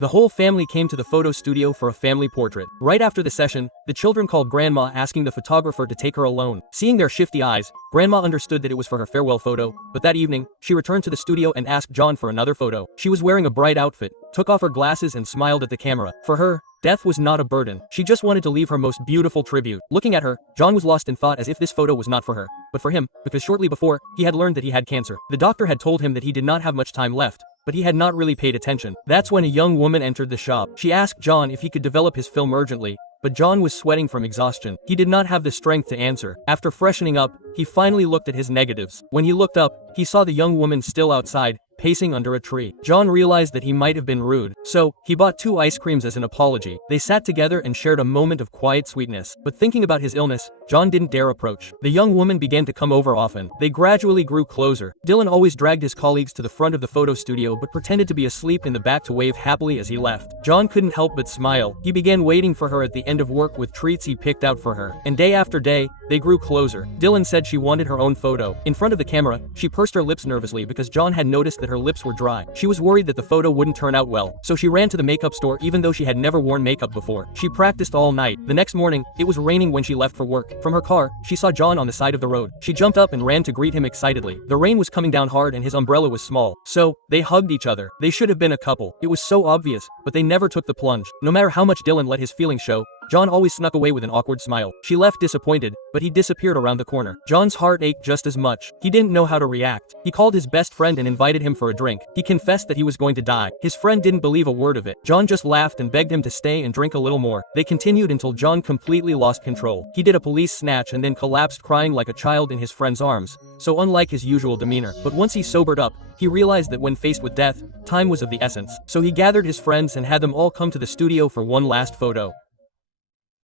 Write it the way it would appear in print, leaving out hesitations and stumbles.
The whole family came to the photo studio for a family portrait. Right after the session, the children called Grandma asking the photographer to take her alone. Seeing their shifty eyes, Grandma understood that it was for her farewell photo, but that evening, she returned to the studio and asked John for another photo. She was wearing a bright outfit, took off her glasses and smiled at the camera. For her, death was not a burden. She just wanted to leave her most beautiful tribute. Looking at her, John was lost in thought as if this photo was not for her, but for him, because shortly before, he had learned that he had cancer. The doctor had told him that he did not have much time left, but he had not really paid attention. That's when a young woman entered the shop. She asked John if he could develop his film urgently, but John was sweating from exhaustion. He did not have the strength to answer. After freshening up, he finally looked at his negatives. When he looked up, he saw the young woman still outside, pacing under a tree. John realized that he might have been rude, so he bought 2 ice creams as an apology. They sat together and shared a moment of quiet sweetness. But thinking about his illness, John didn't dare approach. The young woman began to come over often. They gradually grew closer. Dylan always dragged his colleagues to the front of the photo studio but pretended to be asleep in the back to wave happily as he left. John couldn't help but smile. He began waiting for her at the end of work with treats he picked out for her. And day after day, they grew closer. Dylan said she wanted her own photo. In front of the camera, she pursed her lips nervously because John had noticed that her lips were dry. She was worried that the photo wouldn't turn out well, so she ran to the makeup store even though she had never worn makeup before. She practiced all night. The next morning, it was raining when she left for work. From her car, she saw John on the side of the road. She jumped up and ran to greet him excitedly. The rain was coming down hard and his umbrella was small, so they hugged each other. They should have been a couple. It was so obvious, but they never took the plunge. No matter how much Dylan let his feelings show, John always snuck away with an awkward smile. She left disappointed, but he disappeared around the corner. John's heart ached just as much. He didn't know how to react. He called his best friend and invited him for a drink. He confessed that he was going to die. His friend didn't believe a word of it. John just laughed and begged him to stay and drink a little more. They continued until John completely lost control. He did a police snatch and then collapsed crying like a child in his friend's arms, so unlike his usual demeanor. But once he sobered up, he realized that when faced with death, time was of the essence. So he gathered his friends and had them all come to the studio for one last photo.